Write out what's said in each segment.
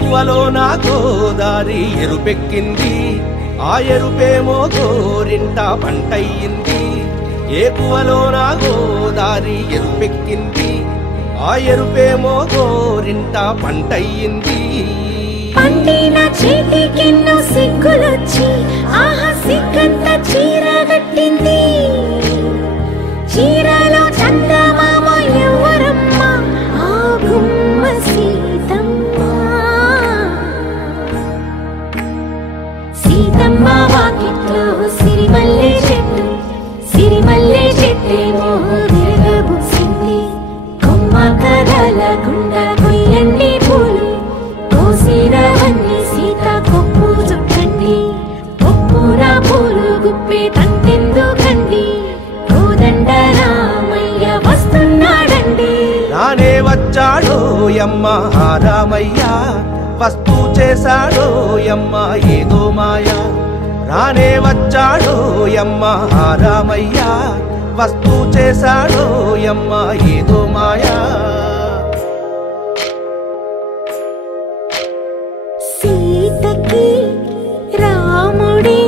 ఏకువలో నా గోదారి ఎరుపెక్కింది, ఆ ఎరుపేమో గోరింట పంటయ్యింది. ఏకువలో నా గోదారి ఎరుపెక్కింది, ఆ ఎరుపేమో గోరింట పంటయ్యింది. పండిన చేతికెన్నో సిగ్గులొచ్చి ఆహా సిగ్గంత చీర కట్టింది. చీరలో చందమామ ఎవరమ్మ, ఆ గుమ్మ సీతమ్మ. సీతమ్మ వాకిట్లో సిరిమల్లె చెట్టు, సిరిమల్లె చెట్టేమో విరగబూసింది. కొమ్మ కదలకుండా కొయ్యండి పూలు, కోసిరవన్నీ సీత కొప్పు చుట్టండి. కొప్పున పూలు గుప్పే తంతెందుకండి, కోదండ రామయ్య వస్తున్నాడండి. రానే వచ్చాడో యమ్మ రామయ్య, వస్తూ చేశాడో యమ్మ ఏదో మాయ. రానే వచ్చాడో యమ్మ రామయ్య, వస్తూ చేశాడో యమ్మ ఏదో మాయా. సీతకి రాముడే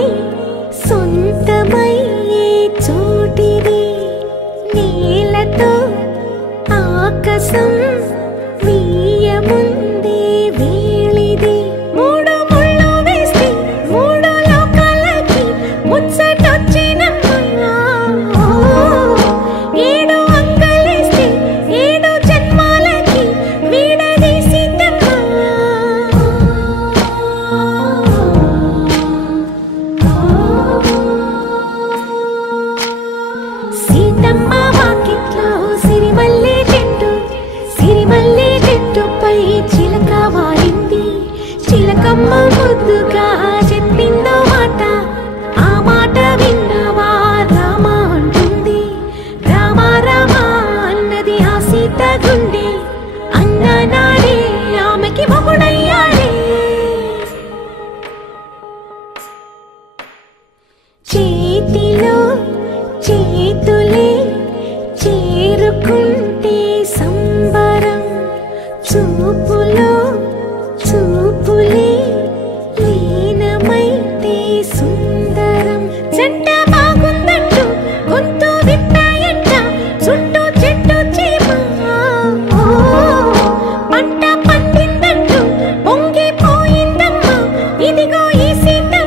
సొంతమయ్యే చోటిది, నేలతో ఆకాశం వీయముందే వేళిది. మూడు ముళ్ళు వేస్తే మూడు లోకాలకి ముచ్చటొచ్చినమ్మా. ఏడు అంగలేస్తే ఏడు జన్మాలకి వీడదీసిందమ్మా. సీతమ్మ వాకిట్లో సిరిమల్లె చెట్టు, సిరిమల్లె చెట్టుపై చిలక వాలింది. చిలకమ్మ ముద్దుగా చెప్పిందో మాట, ఆ మాట విన్నవా రామ అంటుంది. రామ రామ అన్నది ఆ సీత గుండె, అన్న నాడే ఆమెకి మొగుడయ్యాడే. చేతిలో చేతులే చేరుకుంటే సంబరం, చూపులో చూపులే లీనమైతే సుందరం. జంట బాగుందంటూ గొంతు విప్పాయంట చుట్టూ చెట్టు చీమ. పంట పండిందంటూ పొంగిపోయిందమ్మా, ఇదిగో ఈ సీతమ్మ.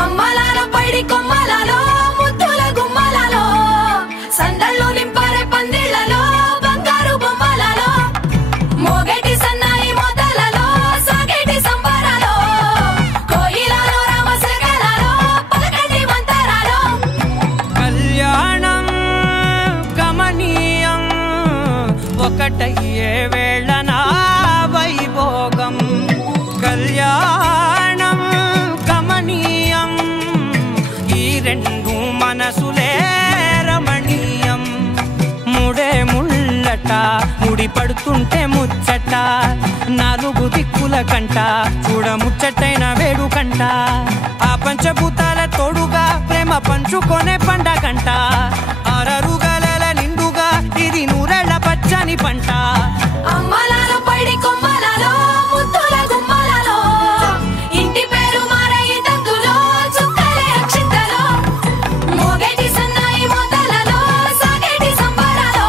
అమ్మలాల పైడి కొమ్మలలో ముద్దుల గుమ్మలలో, సందళ్ళు నింపరే పందిళ్లలో బంగారు బొమ్మలలో, మోగేటి సన్నాయి మోతలలో సాగేటి సంబరాలో, కోయిలలో రామశకలలో పలకటి మంతరాలో. కళ్యాణం గమనీయం ఒకటయ్యే వేళన వైభోగం. కళ్యాణం గమనీయం, ఈ రెండు మనసులే రమణీయం. ముడే ముళ్ళట ముడి పడుతుంటే ముచ్చట, నాలుగు దిక్కుల కంట చూడ ముచ్చటైన వేడుకంట. ఆ పంచభూతాల తోడుగా ప్రేమ పంచుకొనే పండగంట. అరరుగలల నిండుగా ఇది నూరెళ్ళ పచ్చని పంట. అమ్మలాల పైడి కొమ్మలలో ముద్దుల గుమ్మలలో, ఇంటి పేరు మారయి తందులో చుక్కలే అక్షింతలో, మోగేటి సన్నాయి మోతలలో సాగేటి సంబరాలో,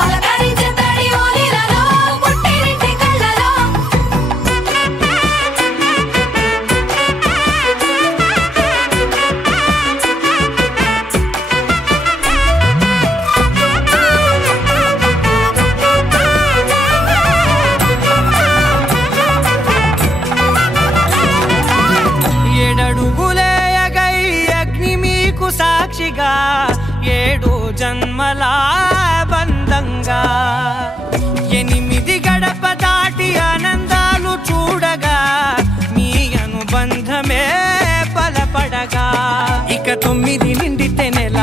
పలకరించే తడి ఓలిలలో పుట్టినింటి కళ్ళలో. బలపడగా 8 గడప దాటి ఆనందాలు చూడగా మీ అనుబంధమే బలపడగా ఇక 9 నిండితే నెల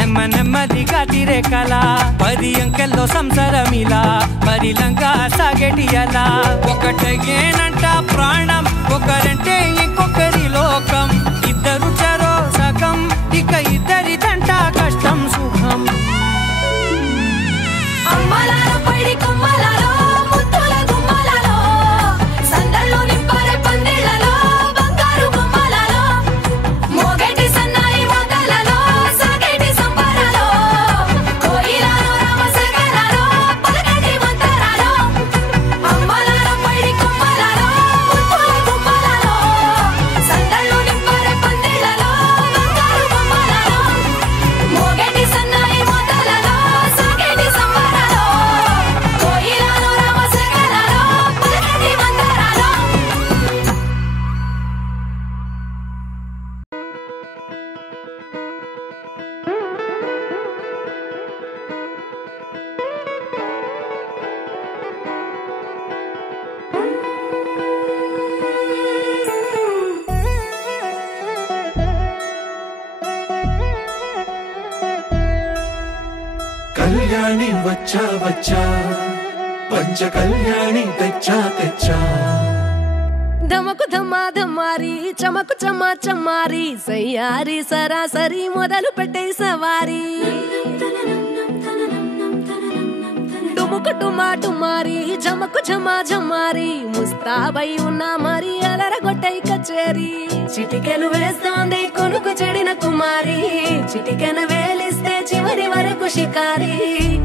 నెమ్మదిగా తిరేకల 10 అంకెల్లో సంసారమిలా పరిలంగా సాగేటియలా ఒకటేనంట ప్రాణం ఒకరంటే ఇంకొకరి లోకం ఇద్దరు చరో సగం ఇక ఇద్దరిదంట కష్టం సుఖం అమ్మలాలో పడి కొమ్మలాలో ముత్తుల గుమ్మలాలో సందల్లో నింపారే పందిళ్ళలో బంగారు గుమ్మలాలో మోగేటి సన్నాయి మోతలలో సాగేటి సంబరాలో కోయిలాలో రామసగలాలో పలకటి మంతరాలో అమ్మలాలో పడి కొమ్మలాలో ముత్తుల గుమ్మలాలో సందల్లో నింపారే పందిళ్ళలో బంగారు గుమ్మలాలో మోగేటి సన్నాయి మోతలలో సాగేటి సంబరాలో కోయిలాలో రామసగలాలో పలకటి మంతరాలో కళ్యాణి వచ్చా వచ్చా పంచ కళ్యాణి తెచ్చా తెచ్చా ధమకు ధమా ధమారి చమకు చమా చమారి సయ్యారి సరాసరి మొదలు పెట్టే సవారి డుముకు టుమా టుమారి చమకు ఝమా ఝమారి ముస్తాబై ఉన్నా మరి అలరగొట్టై కచేరి చిటికెను వేస్తోంది కొనుకు చెడిన కుమారి చిటికెను వేలిస్తే చివరి వరకు షికారి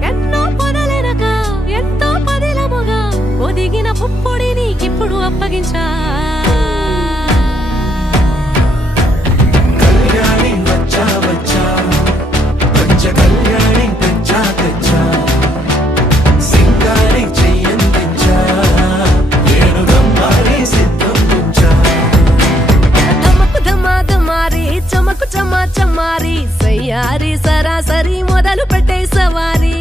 ఎన్నో పొదలెనక ఎంతో పదిలముగా ఒదిగిన పుప్పొడి నీకిప్పుడు అప్పగించా కళ్యాణి వచ్చా వచ్చా పంచ కళ్యాణి తెచ్చా తెచ్చా సింగారి చెయ్యందించా ఏడు గమ్మారి సిద్ధం ఉంచా ధమకు ధమా ధమారి చమకు చమా చమారి సయ్యారి సరాసరి మొదలు పెట్టే సవారి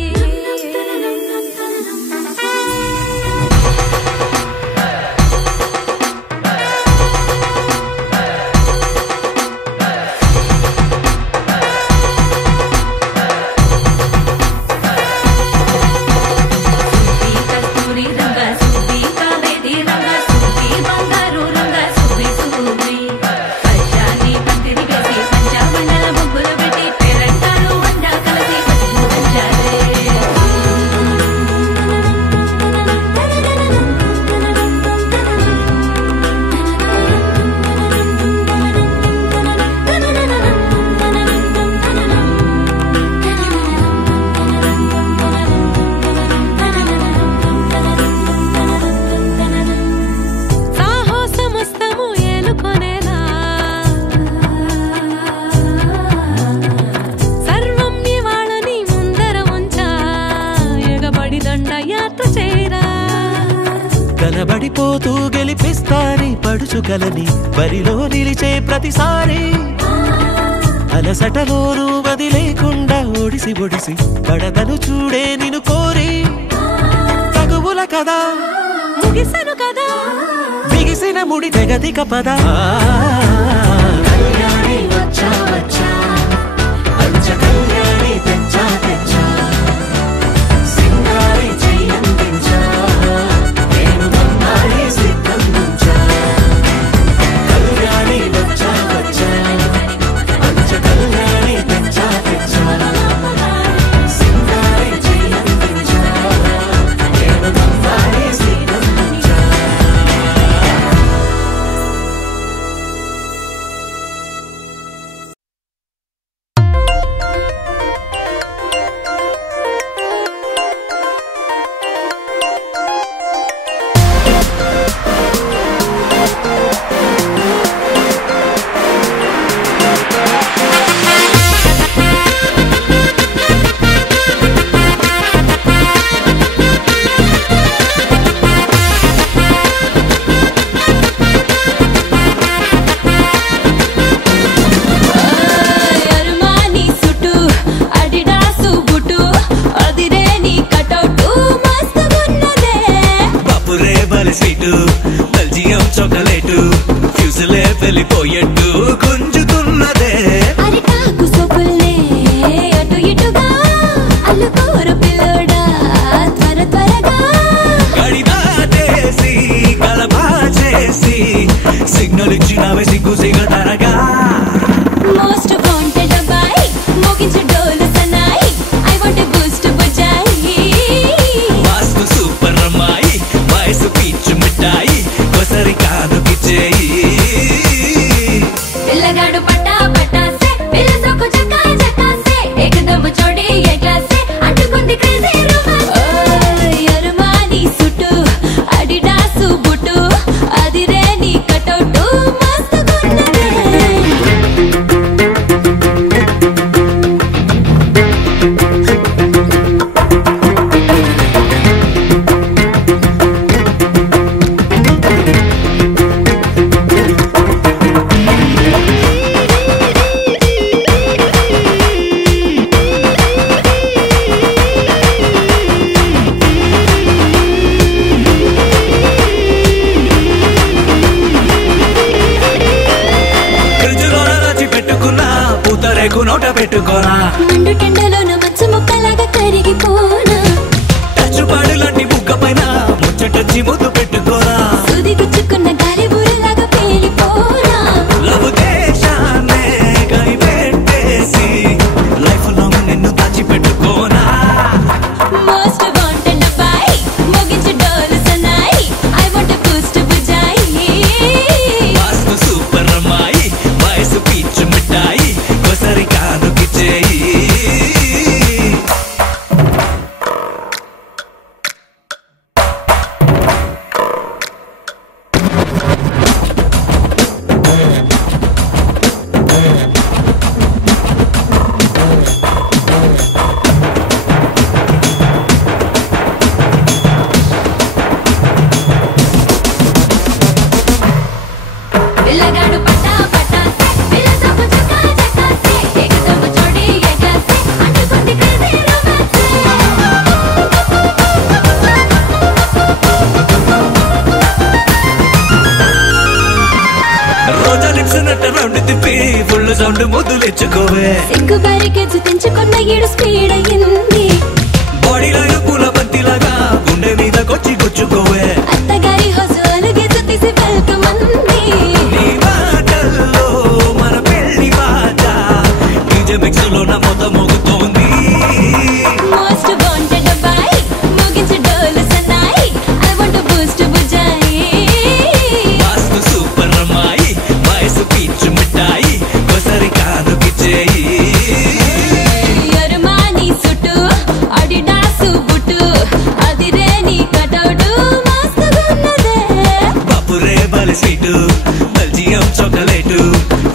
కనబడిపోతూ గెలిపిస్తాని పడుచుకలని బరిలో నిలిచే ప్రతిసారి అలసటలోనూ వదిలేకుండా ఒడిసి ఒడిసి పడతను చూడే నిన్ను కోరి తగువుల కదా ముగిసను కదా బిగిసిన ముడి తెగదిక పద కళ్యాణి వచ్చా వచ్చా పంచ కళ్యాణి తెచ్చా తెచ్చా సింగారి చెయ్యందించా నేను గమ్మారి సిద్ధం ఉంచా కళ్యాణి వచ్చా వచ్చా పంచ కళ్యాణి తెచ్చా తెచ్చా సింగారి చెయ్యందించా నేను గమ్మారి సిద్ధం ఉంచా మరిచినావే సిగ్గు సిగ తరగా మోస్ట్ వాంటెడ్ అబ్బాయి మోగించు డోలు సన్నాయి I want a Boost Bujjai vastu super అమ్మాయి వయసు పీచు మిఠాయి కొసరి కానుకి చేయి పిల్లగాడు పట్టా పట్టాసే పిల్ల సోకు చక్కా చక్కాసే ఏకదమ్ చోడి ఏ క్లాసే అంటుకుంది క్రేజీ రొమాన్స్ యరమాని సుట్టు అడిడాస్ బుట్టు అదిరే నీ కటౌట్ మస్తుగున్నదే ఫ్రిడ్జ్లోన దాచి పెట్టుకున్నా పూతరేకు నోట పెట్టుకోనా మండు టెండలోన మంచు ముక్కలాగా కరిగిపోనా టచ్చుపాడు లాంటి బుగ్గ పైన ముచ్చటొచ్చి ముద్దు పెట్టుకోనా సుది గుచ్చుకున్న గాలి బూరలాగా పేలిపోనా లవ్ దేశాన్నే కనిపెట్టేసి లైఫ్ లాంగ్ నిన్ను దాచి పెట్టుకోనా మోస్ట్ వాంటెడ్ అబ్బాయి మోగించు డోలు సన్నాయి I want a Boost Bujjai vastu super అమ్మాయి వయసు పీచు మిఠాయి కొసరి కానుకి చేయి పిల్లగాడు పట్టా పట్టాసే పిల్ల సోకు చక్కా చక్కాసే ఏకదమ్ చోడి ఏ క్లాసే అంటుకుంది క్రేజీ రొమాన్స్ రోజా లిప్స్ నట్ట రౌండ్ తిప్పి ఫుల్ సౌండ్ ముద్దులిచ్చుకోవే సిగ్గు బారికేజు తెంచుకున్న ఈడు స్పీడ్ అయ్యింది బాడీలో పూల బంతిలాగా గుండె మీదకొచ్చి గుచ్చుకోవే అత్తగారి హౌస్ అలుగేసు తీసి వెల్కమ్ అంది నీ మాటల్లో మన పెళ్లి బాట డీజే మిక్స్ లో నా మొత్త మోగుతోంది మోస్ట్ వాంటెడ్ అబ్బాయి మోగించు డోలు సన్నాయి I want Boost Bujjai vastu super అమ్మాయి వయసు పీచు మిఠాయి కొసరి కానుకి చేయి యరమాని సుట్టు అడిడాస్ బుట్టు అదిరే నీ కటౌట్ మస్తుగున్నదే బాపురే బలి స్వీటు బెల్జియం చాక్లెట్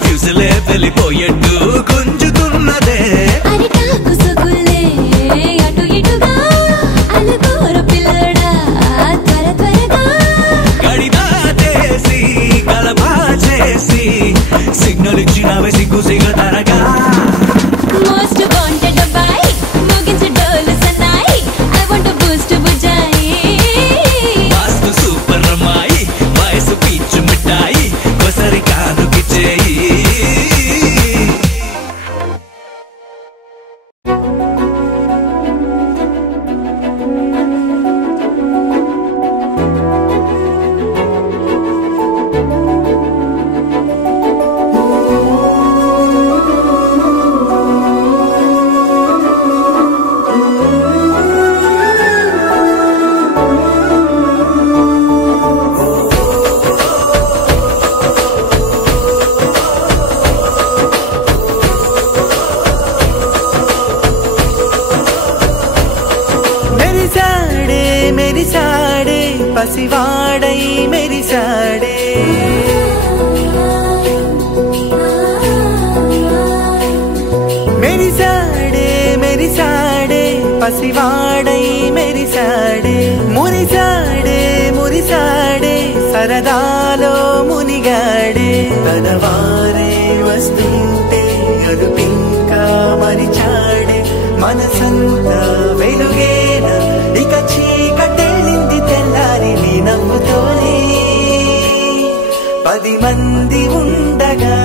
ఫ్యూజులే వెళ్ళిపోయేట్టు గుంజుతున్నదే అరిటాకు సొగులే అటు ఇటుగా అలుగూర పిల్లడా త్వర త్వరగా గడిదా చేసి గలబా చేసి సిగ్నల్ ఇచ్చినవే సిగ్గు సిగ తరగా మోస్ట్ వాంటెడ్ అబ్బాయి మోగించు డోలు సన్నాయి I want Boost Bujjai vastu super అమ్మాయి వయసు పీచు మిఠాయి కొసరి కానుకి చేయి మెరిసాడే పసివాడై మెరిసాడే మెరిసాడే మెరిసాడే పసివాడై మెరిసాడే మురిసాడే మురిసాడే సరదాలో మునిగాడే తనవారే వస్తుంటే అదుపింకా మరిచాడే మనసంతా వెలుగేన ఇక చీకటెళ్ళింది తెల్లారి నీ నవ్వుతోనే 10 మంది ఉండగా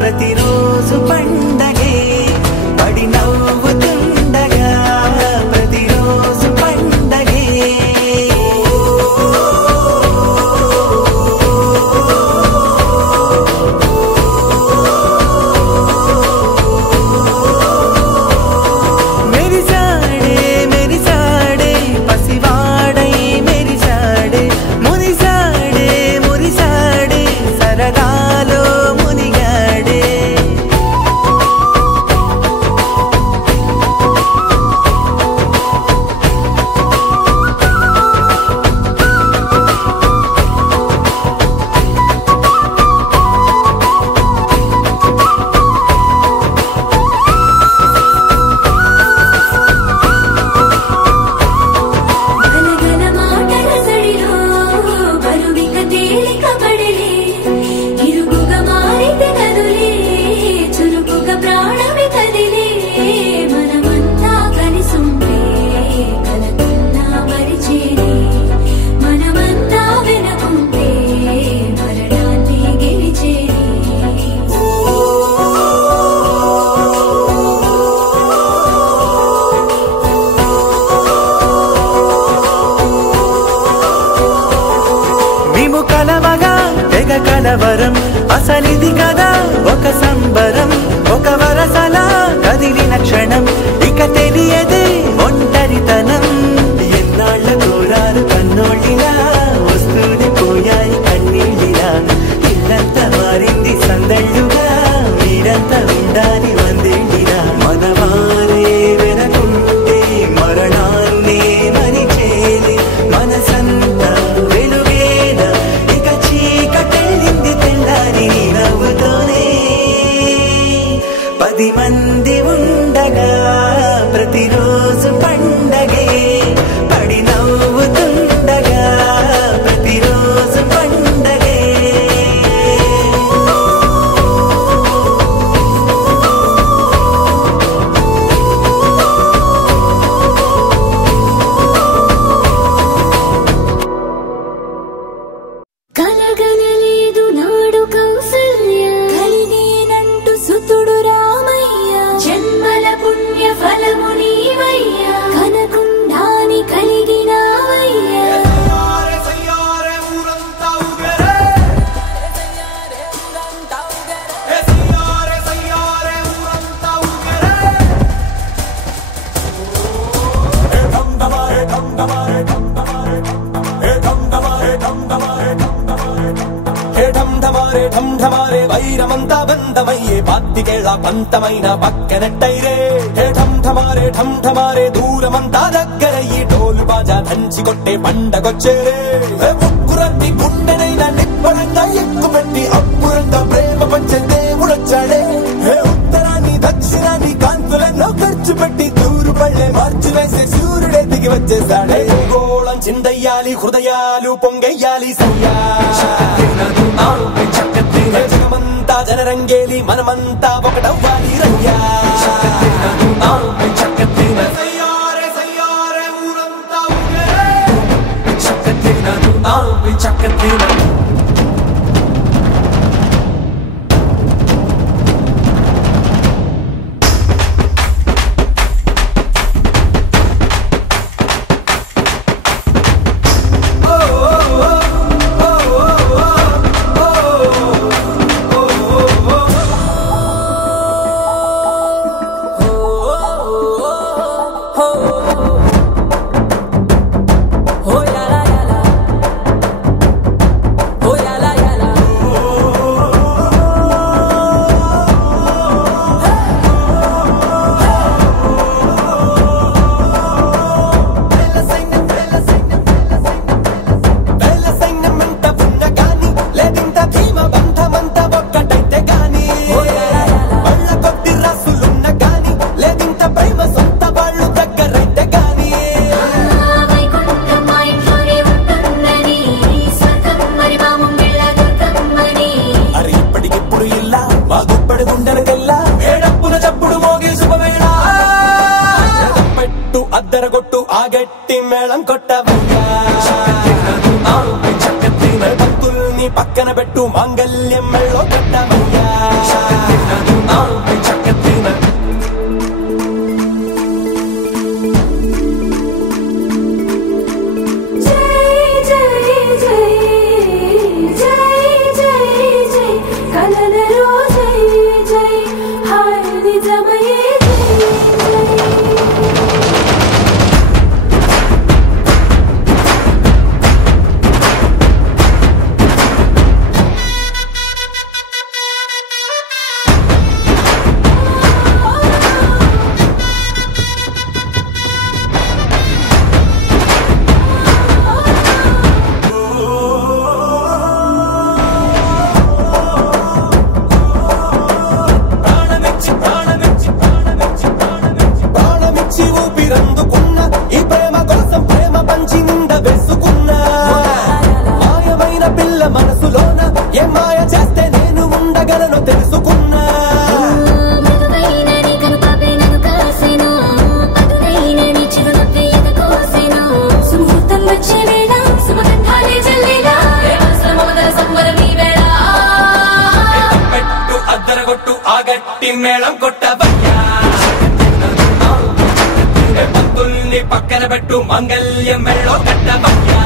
ప్రతిరోజు పండగే పడి నవ్వుతుండగా ప్రతిరోజు పండగే కలవగా తెగ కలవరం అసలిది కదా ఒక సంబరం ఒక వరసలా కదిలిన క్షణం ఇక తెలియదే ఒంటరితనం ఎన్నాళ్ళ కోరాలు కన్నోళ్ళిలా వస్తూనే పోయాయి కన్నీళ్ళిలా ఇల్లంతా మారింది సందళ్ళుగా మీరంతా ఉండాలి వందేళ్ళిలా మనవారే వెనకుంటే మరణాన్నే మరిచేది మనసంతా వెలుగేన ఇక చీకటెళ్ళింది తెల్లారి నీ నవ్వుతోనే 10 మంది ఉండగా ప్రతిరోజు పండగే పడి నవ్వుతుండగా ప్రతిరోజు పండగే కలగనలేదు నాడు కౌసల్య కలినేనంటూ సుతుడు రామయ్య జన్మల పుణ్య ఫలము నీవయ్య కనకుండాని కలిగినావయ్య ఢంఢమారే వైరమంతా బంధమయ్యే పాత్తికేళ్ల పంతమైన పక్కనట్టైరే ఢంఢమారే దూరమంతా దగ్గరయ్యి డోలు బాజా దంచి కొట్టే పండగొచ్చేరే ముక్కురట్టి గుండెనైనా నిప్పడంగా ఎక్కుపెట్టి అప్పుడంతా ప్రేమ పంచే దేవుడొచ్చాడే ఉత్తరాన్ని దక్షిణాన్ని కాంతులెన్నో ఖర్చు పెట్టి దూరు పళ్ళే మార్చి వేసే సూర్యుడే దిగి వచ్చేసాడే గోళం చిందయ్యాలి హృదయాలు పొంగయ్యాలి సయ్యా జగమంతా జనరంగేలి మనమంతా ఒకటవ్వాలి రయ్యా అద్దరగొట్టు ఆగట్టి మేళం కొట్టవయ్యా భక్తుల్ని పక్కన పెట్టు మాంగల్యం మెళ్ళో కట్టవయ్యా ఆగట్టి మేళం కొట్టవయ్యా భక్తుల్ని పక్కన పెట్టు మంగళ్యం మెళ్ళో కట్టవయ్యా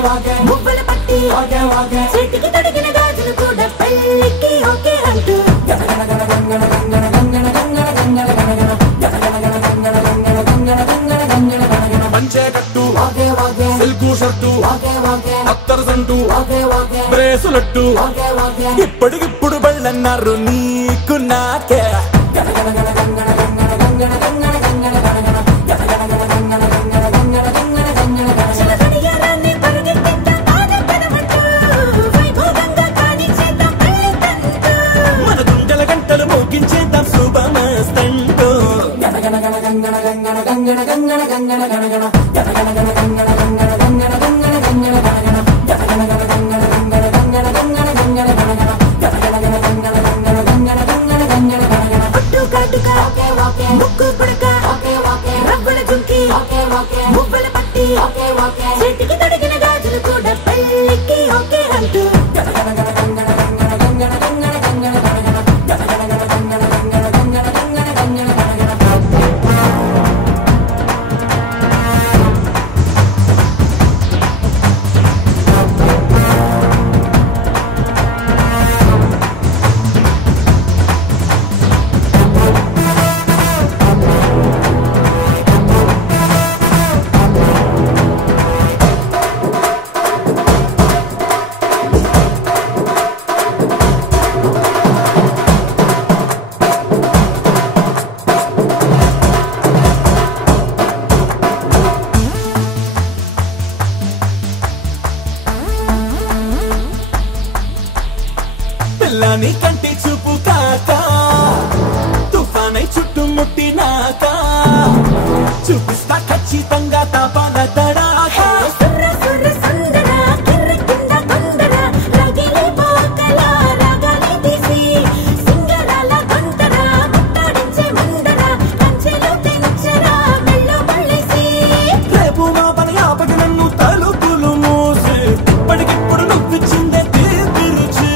మువ్వల పట్టి చేతికి తొడిగిన గాజులు కూడా పెళ్ళికి ఓకే అంటూ పంచే కట్టు సిల్కు షర్టు అత్తరు సంటు బ్రేసులట్టు ఇప్పటికిప్పుడు బళ్ళన్నారు నీకు నాకే మన గుండెల గంటలు మోగించేద్దాం శుభమస్తంటూ ముక్కు పుడక రవ్వల జుంకి మువ్వల పట్టి చేతికి తొడిగిన గాజులు కూడా పెళ్ళికి ఓకే అంటూ పిల్లని కంటి చూపు కాక తుఫానై చుట్టుముట్టినాక చూపిస్తా ఖచ్చితంగా తాపాన తడాక రేపు మా పని ఆపకి నన్ను తలుపులు మూసి ఇప్పటికిప్పుడు నువ్విచ్చిందే తీపి రుచి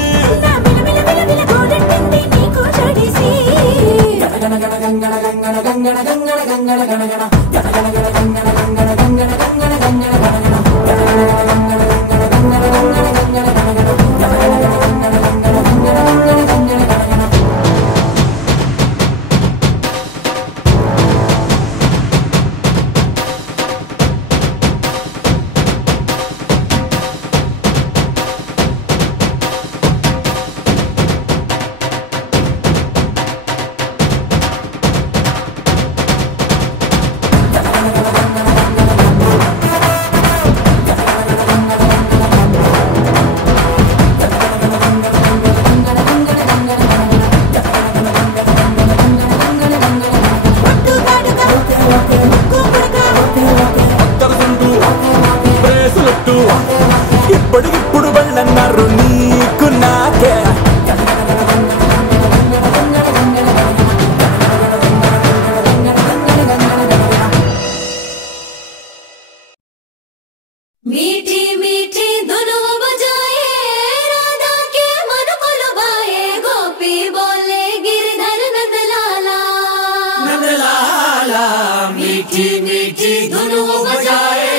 ఇప్పటికిప్పుడు బళ్ళన్నారు నీకు నాకే मीठी मीठी धुनों बजाए राधा के मन को लुभाए गोपी बोले गिरधर नंदलाला नंदलाला मीठी मीठी धुनों बजाए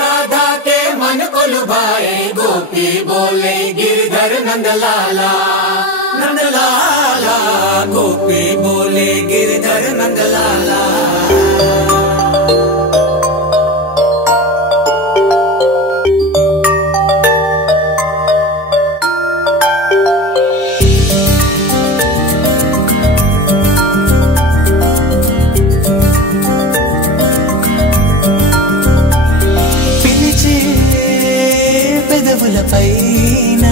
राधा के मन को लुभाए गोपी बोले गिरधर नंदलाला नंदलाला गोपी बोले गिरधर नंदलाला పైన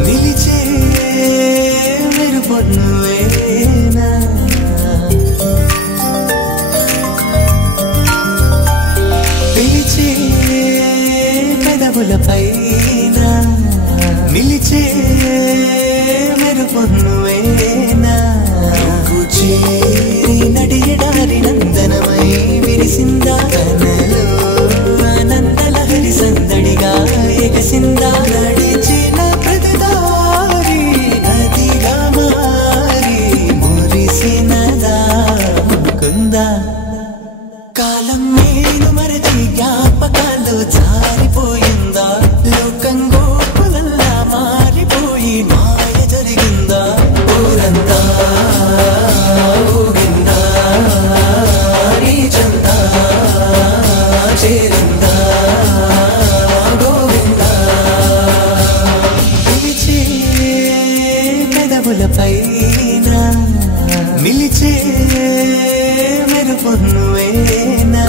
నిలిచే మెరుపొన్నువేనా పిలిచే పెదవుల పైన నిలిచే మెరుపొన్నువేనా నువ్వు చేరి నడియడారి నందనమై విరిసిందా కనలో ఆనందలహరి సందడిగా ఎగసిందా నడిచిన ప్రతిదారి నదిగా మారి మురిసినదా ముకుందా కాలం నేను మరచి జ్ఞాపకాలు జారిపోయిందా లోకం గోపులల్లా మారిపోయి మాయ జరిగిందా ఊరంతా ఊగిందా నీ చందా చేరిందా గోవిందా పిలిచే పెదవులపైన నిలిచే మెరుపు నువ్వేనా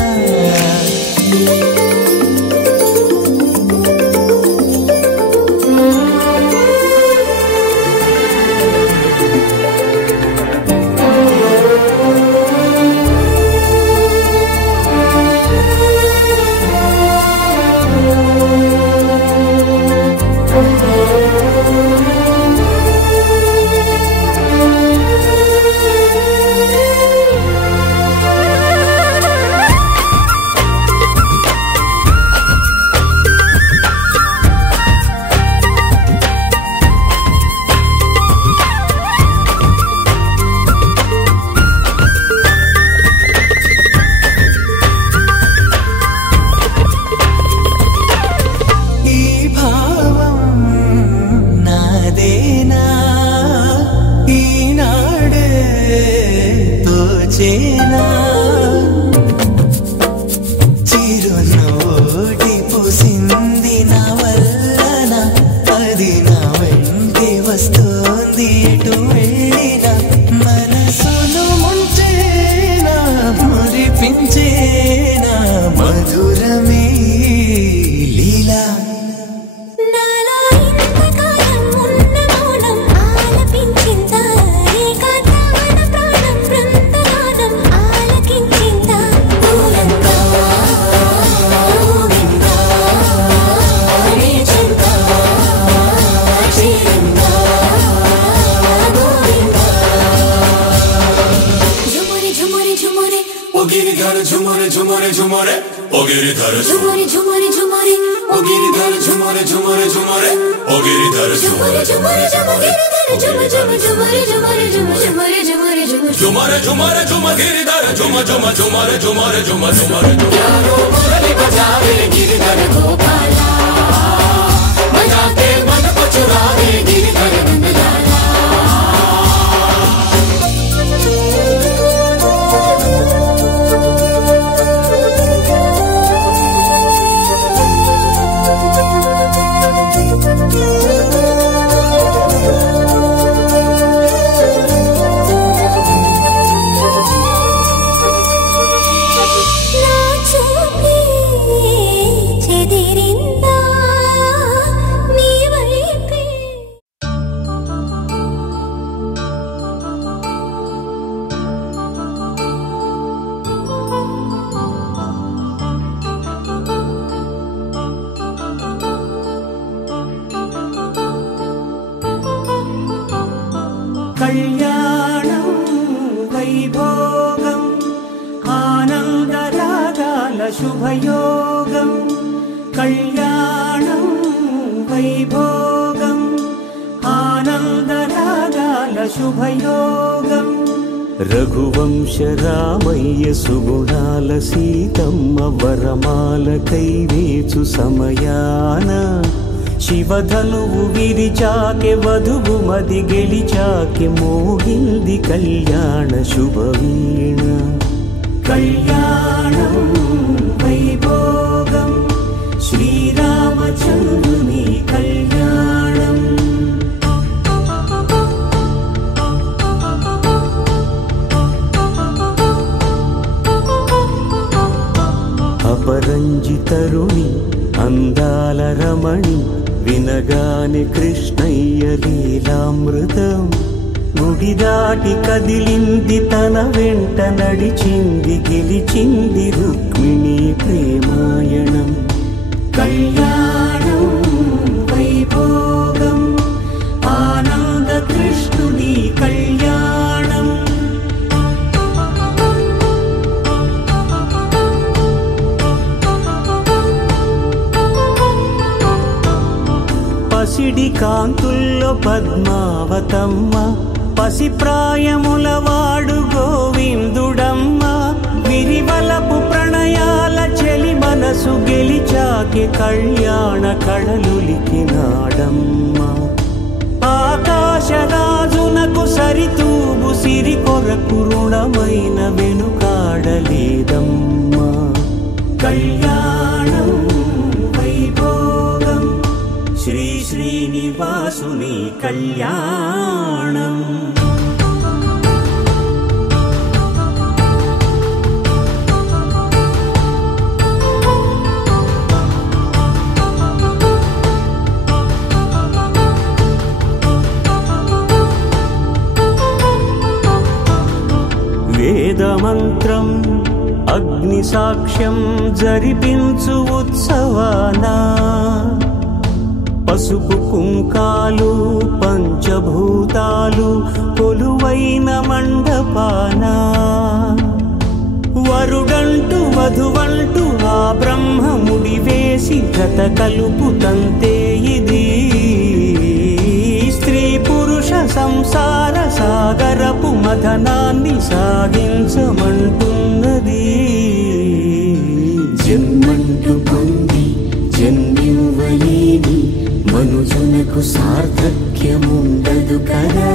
కళ్యాణం వైభోగం ఆనందరాగాల శుభయోగం కళ్యాణం వైభోగం ఆనందరాగాల శుభయోగం రఘువంశ రామయ్య సుగుణాల సీతమ్మ వరమాల కైవేచు సమయాన శివధనువు విరిచాకె వధువు మది గెలిచాకె మోగింది కళ్యాణ శుభవీణ కళ్యాణం వైభోగం శ్రీరామచంద్రుని కళ్యాణం అపరంజి తరుణి అందాల రమణి వినగానే కృష్ణయ్య లీలామృతం గుడి దాటి కదిలింది తన వెంట నడిచింది గెలిచింది రుక్మిణి ప్రేమాయణం కళ్యాణం వైభోగం ఆనంద కృష్ణుని కళ్యాణం పసిడి కాంతుల్లో పద్మావతమ్మ పసి ప్రాయముల వాడు గోవిందుడమ్మ విరివలపు కళలకే కళ్యాణ కళలులికినాడమ్మా. ఆకాశరాజునకు సరితూగు సిరి కొరకు రుణమైన వెనుకాడలేదమ్మా. కళ్యాణం వైభోగం శ్రీ శ్రీనివాసుని కళ్యాణం. వేదమంత్రం అగ్ని సాక్ష్యం జరిపించు ఉత్సవానా, పసుపు కుంకాలు పంచభూతాలు కొలువైన మండపానా. వరుడంటూ వధువంటూ ఆ బ్రహ్మముడి వేసి జత కలుపుతంతే ఇది. స్త్రీ పురుష సంసార సాగరపు మథనాన్ని సాగించమంటున్నది. జన్మంటూ పొంది జన్మివ్వలేని మనుజునకు సార్థక్యముండదు కదా.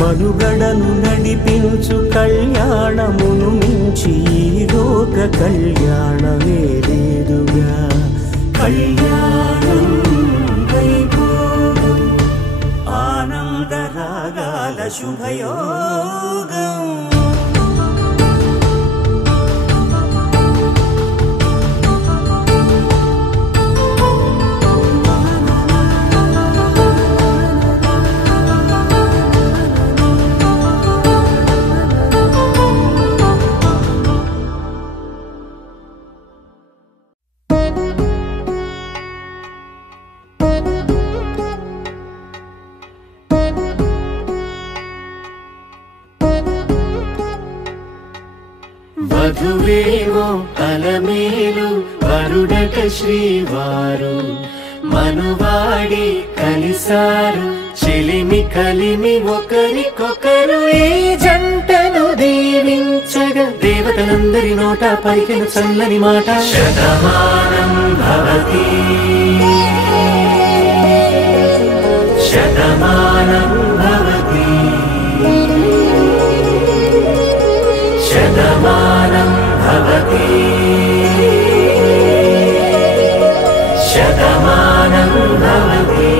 మనుగడను నడిపించు కళ్యాణమును మించి లోక కళ్యాణమే లేదుగా. కళ్యాణం వైభోగం ఆనంద రాగాల శుభయోగం. వధువేమో అలమేలు వరుడట శ్రీవారు, మనువాడి కలిసారు చెలిమి కలిమి ఒకరికొకరు. ఈ జంటను దీవించగా దేవతలందరి నోట పలికిన చల్లని మాట. శతమానం భవతి శతమానం భవతి శతమానం భవతి శతమానం భవతి.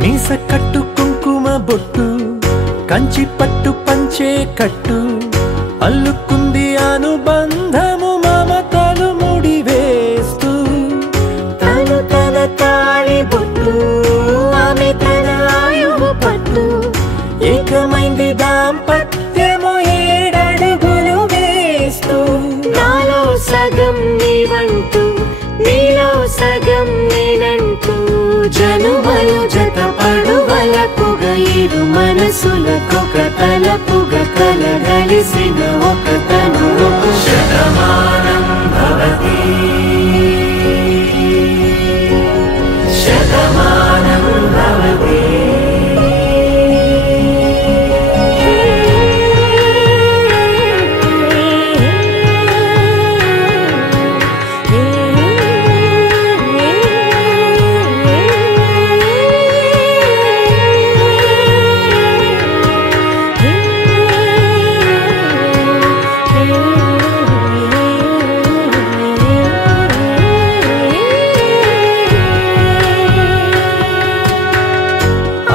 మీస కట్టు కుంకుమ బొట్టు కంచి పట్టు పంచే కట్టు అల్లుకుంది అనుబంధము మమతలు ముడివేస్తూ. తను తన తాళి బొట్టు ఆమె తన ఆయువు పట్టు. ఏకమైంది దాంపత్యము 7 అడుగులు వేస్తూ. నాలో సగం నీవంటూ నీలో సగం నేనంటూ జనుమలు జత పడువలపుగా ఇరు మనసులకొక తలపుగా కలగలిసిన ఒక తను. శతమానం భవతి శతమానం భవతి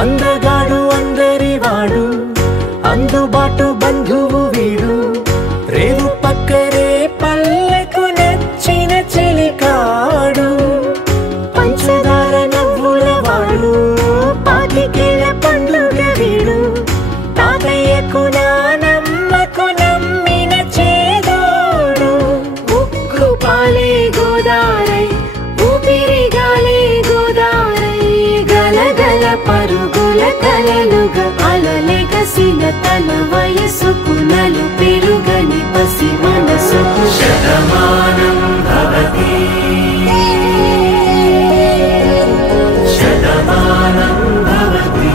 అందగాడు అందరివాడు అందుబాటు బంధువు వీడు. రేవు పక్కరే పల్లెకు నచ్చిన చెలికాడు. పంచదార నవ్వుల వాడు పాతికేల పండుగ వీడు. తాతయ్యకు నానమ్మకు నమ్మిన చేదోడు. ఉక్కు పాలే గోదారై ఊపిరి గాలే గోదారై గలగల పరుగుల కలలుగా అలలెగసిన తన వయసుకు నలు పెరుగని పసి మనసుకు. శతమానం భవతి శతమానం భవతి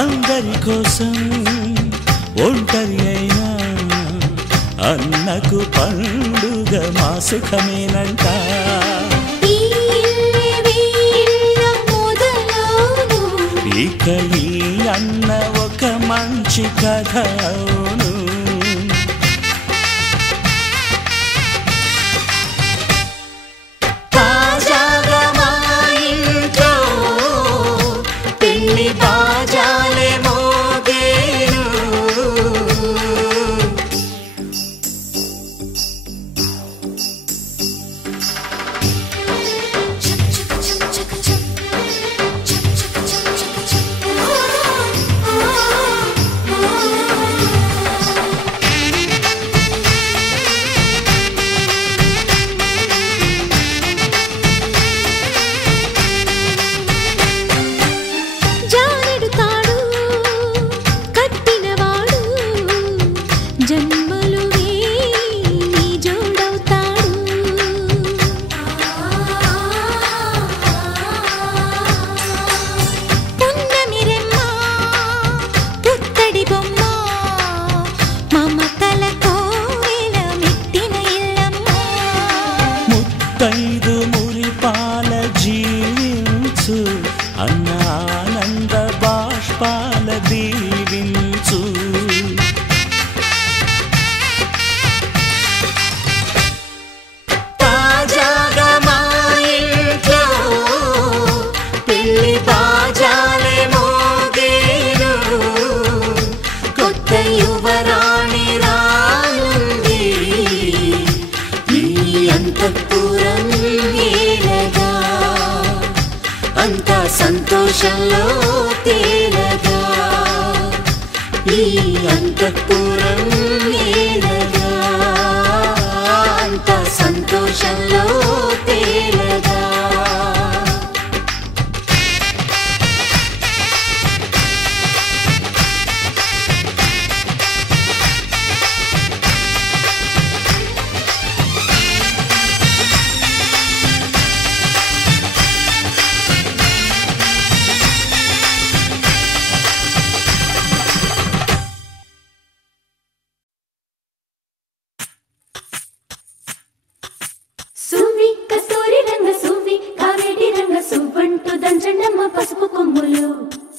అందరి కోసం ఒంటరి అయినా అన్నకు పండుగ మా సుఖమేనంట. ఇక ఈ అన్న ఒక మంచి కథ అవును. తాజాగా మా ఇంట్లో పెళ్లి బాజాలే మోగేను. ముత్తైదు మురిపాల జీవించు అన్న ఆనంద బాష్పాల దీవించు. తాజాగా మా ఇంట్లో పెళ్లి బాజాలే మోగేను. కొత్త యువరాణి రానుంది ఈ అంతఃపురం ఏలగా. అంతా సంతోషంలో తేలగా ఈ అంతఃపురం ఏలగా. అంతా సంతోషంలో తేలగా. సువ్వి కస్తూరి రంగ సువ్వి కావేటి రంగ సువ్వంటూ దంచండమ్మ పసుపు కొమ్ములు.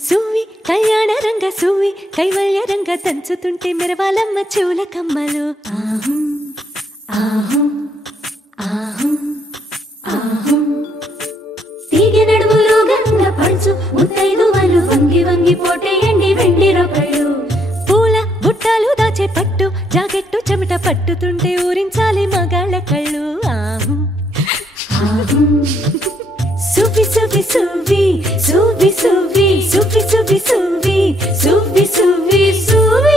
సువ్వి కళ్యాణ రంగ సువ్వి కైవల్య రంగ దంచుతుంటే మెరవాలమ్మ చెవుల కమ్మలు. ఆహం ఆహం ఆహం ఆహం తీగె నడుములు గంగ పంచు ముత్తైదువలు వంగి వంగి పోటేయండి వెండి రొకళ్ళు. పూల బుట్టాలు దాచే పట్టు జాకెట్టు చెమట పట్టుతుంటే ఊరించాలి మగాళ్ళ కళ్ళు. ఆహం ఆహం సువ్వి సువ్వి సువ్వి సువ్వి సువ్వి సువ్వి సువ్వి సువ్వి సువ్వి సువ్వి సువ్వి.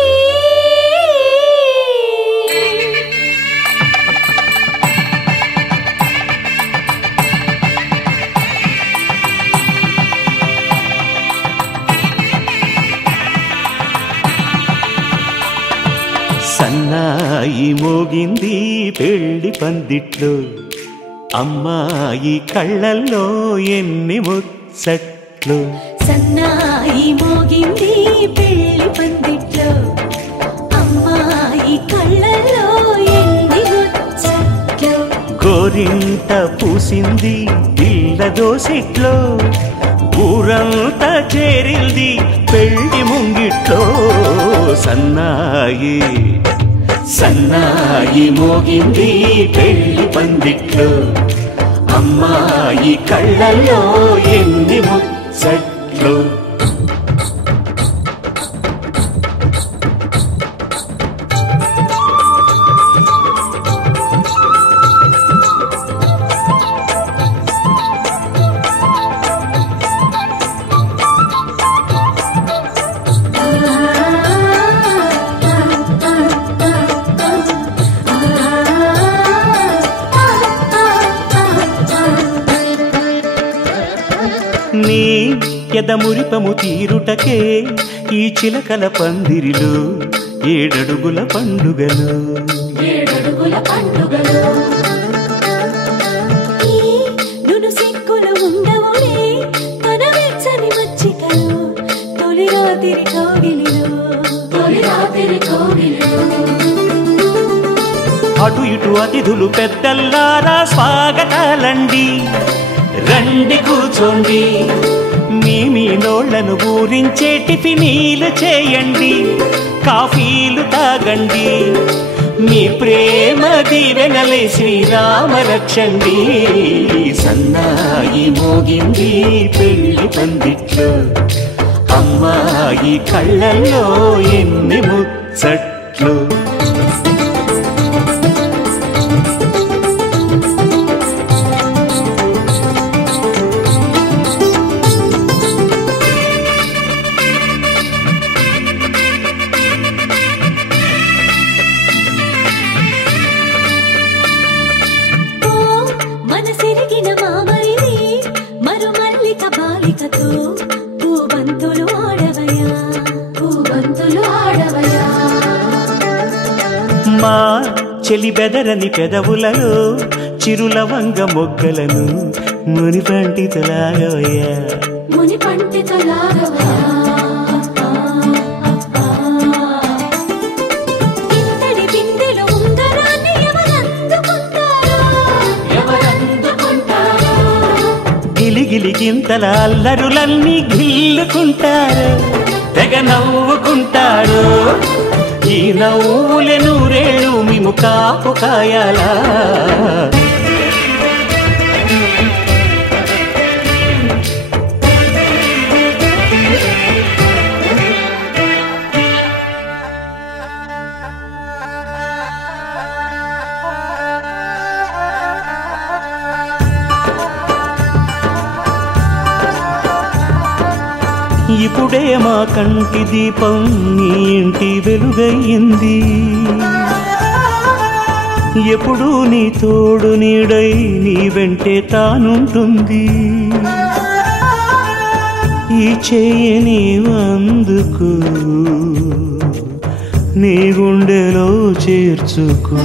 సన్నాయి మోగింది పెళ్లి పందిట్లో. అమ్మాయి కళ్ళల్లో ఎన్ని ముచ్చట్లు. సన్నాయి మోగింది పెళ్లి పందిట్లో. అమ్మాయి కళ్ళల్లో ఎన్ని ముచ్చట్లు. గోరింట పూసింది పిల్ల దోసిట్లో. ఊరంతా చేరింది పెళ్లి ముంగిట్లో. సన్నాయి సన్నాయి మోగింది పెళ్లి పందిట్లో. అమ్మాయి కళ్ళల్లో ఎన్ని ముచ్చట్లు. నీ ఎదమురిపము తీరుటకే ఈ చిలకల పందిరిలో ఏడడుగుల పండుగలు. ఏడడుగుల పండుగలు నును సిక్కులు ఉండవులే తన వెచ్చని మచ్చికలు. తొలి రాత్రి కోగిలిలో అటు ఇటు అతిథులు పెద్దల్లారా స్వాగతాలండి, రండి కూర్చోండి, మీ నోళ్లను ఊరించే టిఫినీలు చేయండి, కాఫీలు తాగండి, మీ ప్రేమ దీవెనలే శ్రీరామ రక్షండి. సన్నాయి మోగింది పెళ్లి పందిట్లో, అమ్మాయి కళ్ళల్లో ఎన్ని ముచ్చట్లు. మా చెలి బెదరని పెదవులలో చిరులవంగ మొగ్గలను మునిపంటితలాగవయ్యా. గిలిగింతల అల్లరులన్నీ గిల్లుకుంటారు, తెగ నవ్వుకుంటారు. ఈ నవ్వులే నూరేళ్ళు మేము కాపు కాయాలా. ఇప్పుడే మా కంటి దీపం నీ ఇంటి వెలుగయ్యింది, ఎప్పుడూ నీ తోడు నీడై నీ వెంటే తానుంటుంది. ఈ చెయ్యి నీవందుకు, నీ గుండెలో చేర్చుకో.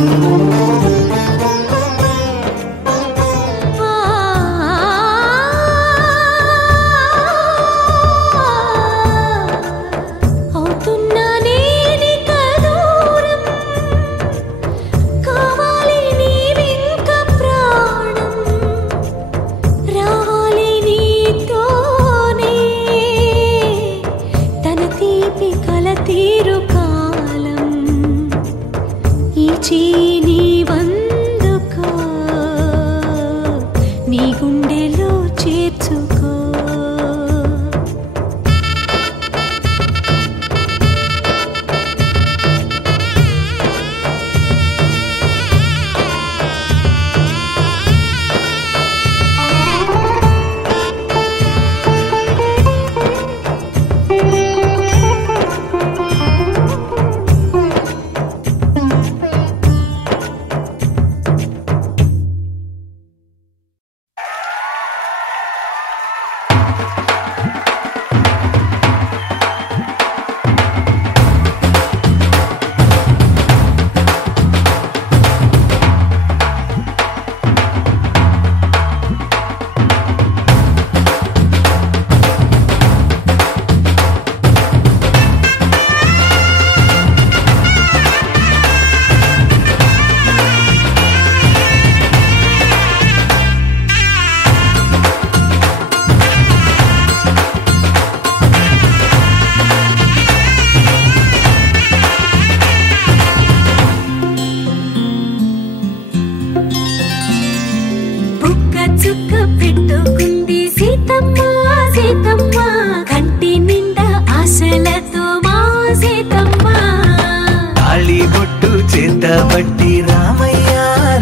పట్టి రామయ్య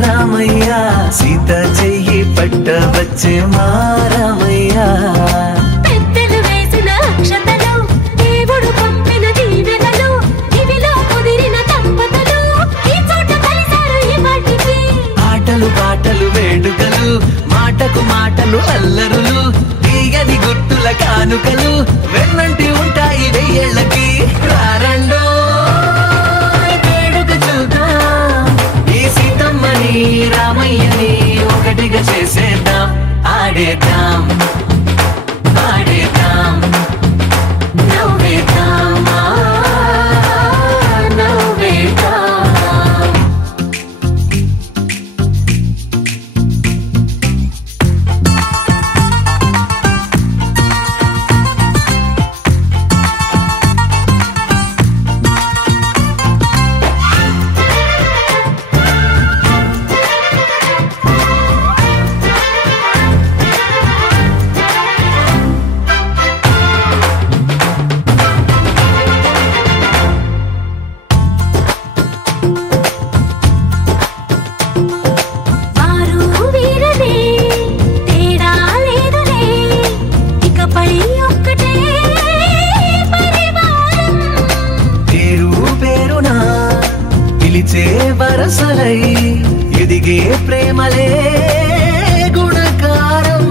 రామయ్య సీత చెయ్యి పట్ట వచ్చే మా రామయ్య. పెద్దలు వేసిన అక్షతలు, దేవుడు పంపిన దీవెనలు, ఇవిలో కుదిరిన దంపతులు ఈ చోట కలిసారు ఈ వాటికి. ఆటలు పాటలు వేడుకలు, మాటకు మాటలు అల్లరులు, తీయని గుర్తుల కానుకలు వెన్నంటి ఉంటాయి వెయ్యేళ్ళకి. రారండో రామయ్యని ఒకటిగా చేసేద్దాం, ఆడేద్దాం పాడేద్దాం నవ్వేద్దాం. మొదలై ఎదిగే ప్రేమలే గుణకారం.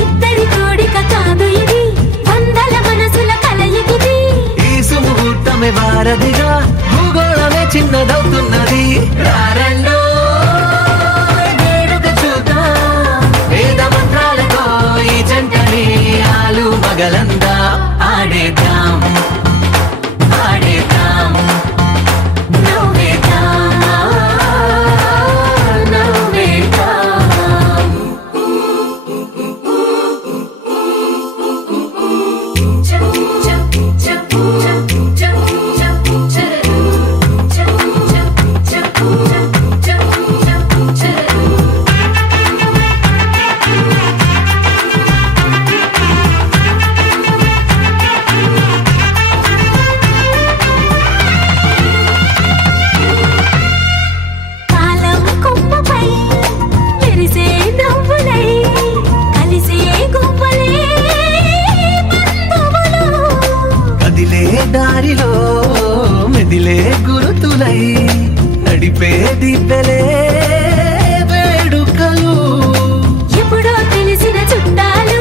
ఇద్దరి కోడిక కాదు ఇది, వందల మనసుల కలయికిది. ఈ సుముహూర్తమే వారధిగా భూగోళమే చిన్నదవుతున్నది. రారండో వేడుక చూద్దాం, వేద మంత్రాలతో ఈ జంటని ఆలు మగలందా ఆడేద్దాం ఆడేద్దాం నవ్వేద్దాం నవ్వేద్దాం. కాలం కొమ్మపై మెరిసే నవ్వులై కలిసే గువ్వలే బంధువులు. కదిలే దారిలో మెదిలే గురుతులై నడిపే దిబ్బెలే వేడుకలు. ఎప్పుడో తెలిసిన చుట్టాలు,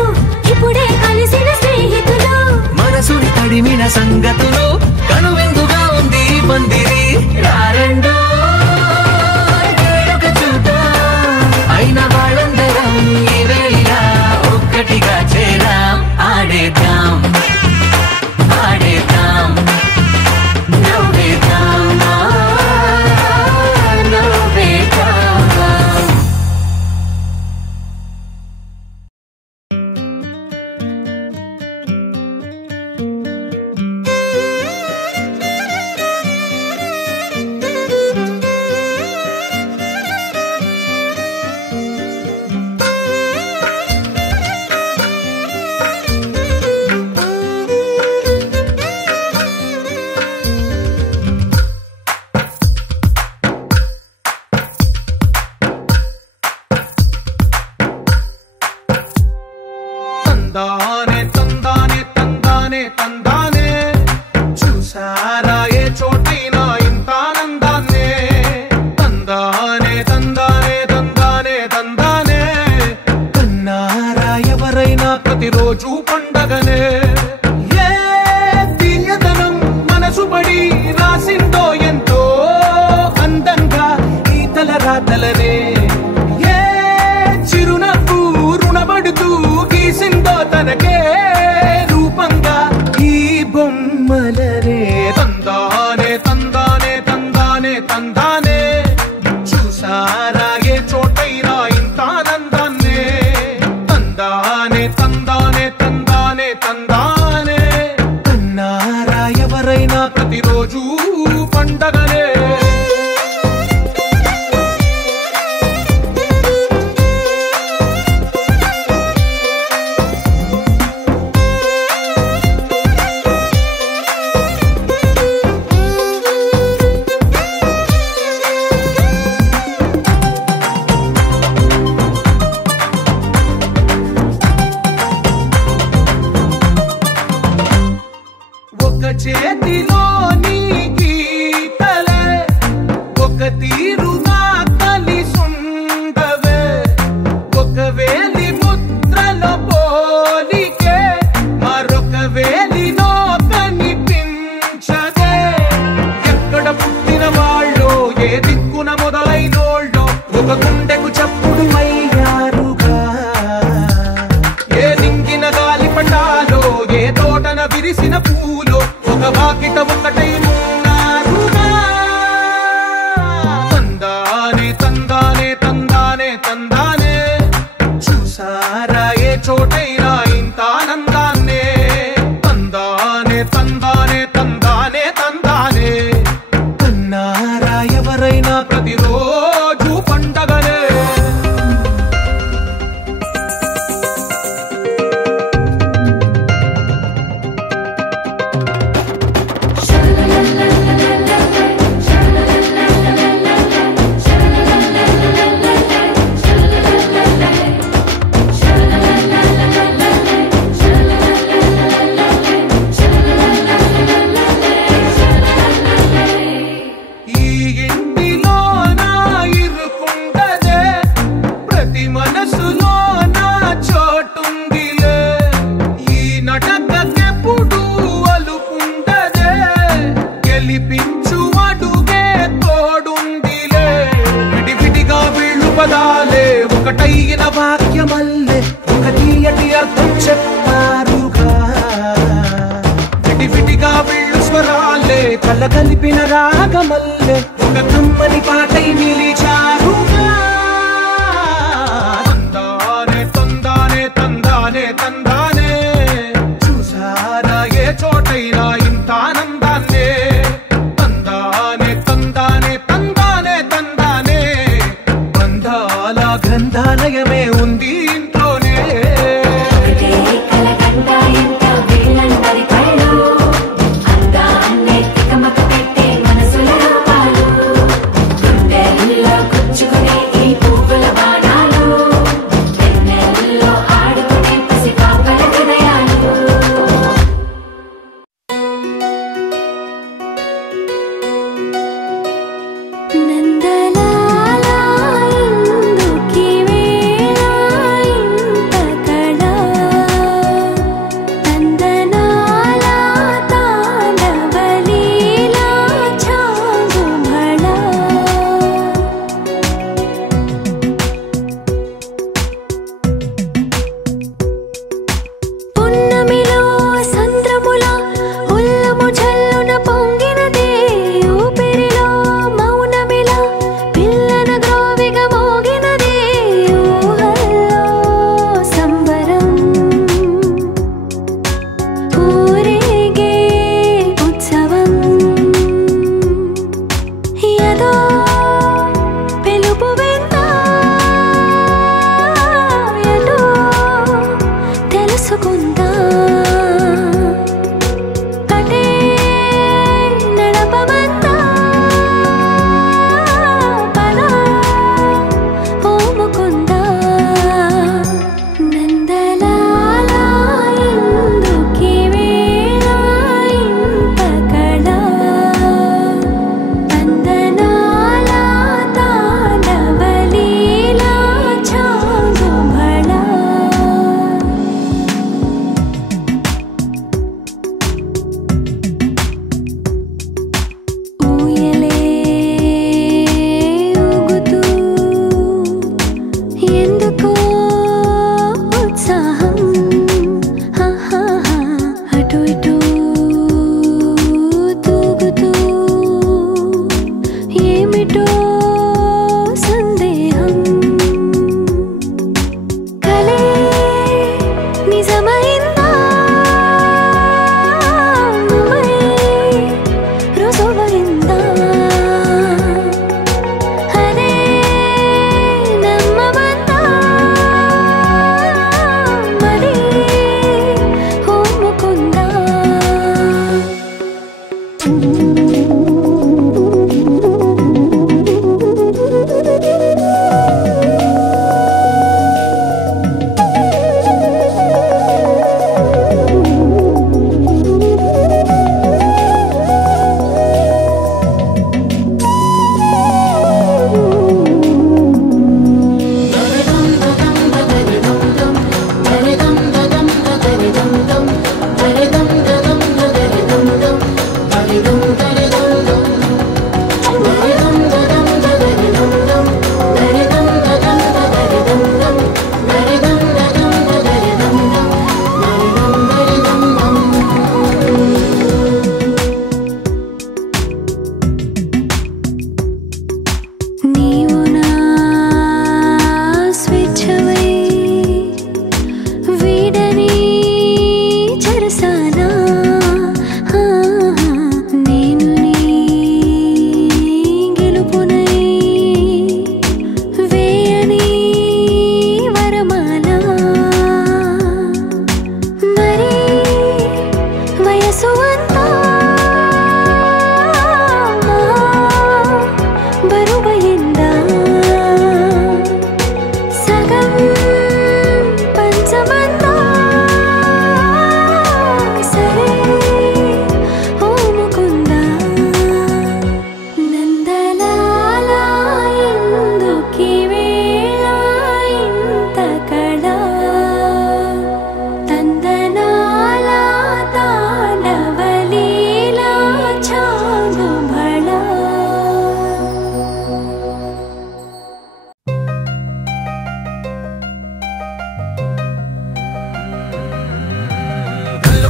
ఇప్పుడే కలిసిన స్నేహితులు. మనసుని తడిమిన సంగతులు కనువిందుగా ఉంది ఈ పందిరి. రారండో వేడుక చూద్దాం, అయిన వాళ్ళందరం ఈ వేళ ఒక్కటిగా చేరాం. ఆడేద్దాం ఆడేద్దాం నవ్వేద్దాం నవ్వేద్దాం. తందానే తందానే తందానే తందానే చూసారా ఏ చోటైనా ఇంత ఆనందాన్నే. తందానే తందానే తందానే తందానే కన్నారా ఎవరైనా ప్రతిరోజు పండగనే. ఏ తీయదనం మనసు పడి రాసిందో ఎంతో అందంగా ఈ తలరాతలనే. ఏ చిరునవ్వు రుణపడుతూ గీసిందో తనకే రూపంగా ఈ బొమ్మలనే. తందానే తందానే తందానే తందానే చూసారా ఏ చోటైనా ఇంత ఆనందాన్నే. తందానే తందానే తందానే తందానే కన్నారా ఎవరైనా ప్రతిరోజు పండగనే. ఒక చేతిలో నీ గీతలే ఒక తీరుగా కలిసుండవే. ఒక వేలి ముద్రలో పోలికే మరొక వేలిలో కనిపించదే. ఎక్కడ పుట్టిన వాళ్ళో ఏ దిక్కున మొదలైనోళ్ళో ఒక గుండెకు చప్పుడు అయ్యారుగా. ఏ దింగిన గాలి పటాలో ఏ తోటన విరిసిన పూలో ఒక వాకిట ఒకటై ఉన్నారుగా. తందానే తందానే తందానే తందానే చూసారా ఏ చోటైనా ఇంత ఆనందాన్నే. తందానే తందానే తందానే తందానే కన్నారా ఎవరైనా ప్రతిరోజు పండగనే. Sha విడదీగిన వాక్యమల్లే ఒక తీయటి అర్థం చెప్పారుగా విడివిడిగా వీళ్ళు స్వరాలే కళ్ళ కలిపిన రాగమల్లే ఒక కమ్మని పాటై నిలిచారుగా తందానే తందానే తందానే తందానే చూసారా ఏ చోటైనా ఇంత ఆనందాన్నే తందానే తందానే తందానే తందానే బంధాల గంధాలయమే ఉంది ఇంట్లోనే అందాన్ని తికమక పెట్టే మనసుల రూపాలు గుండెల్లో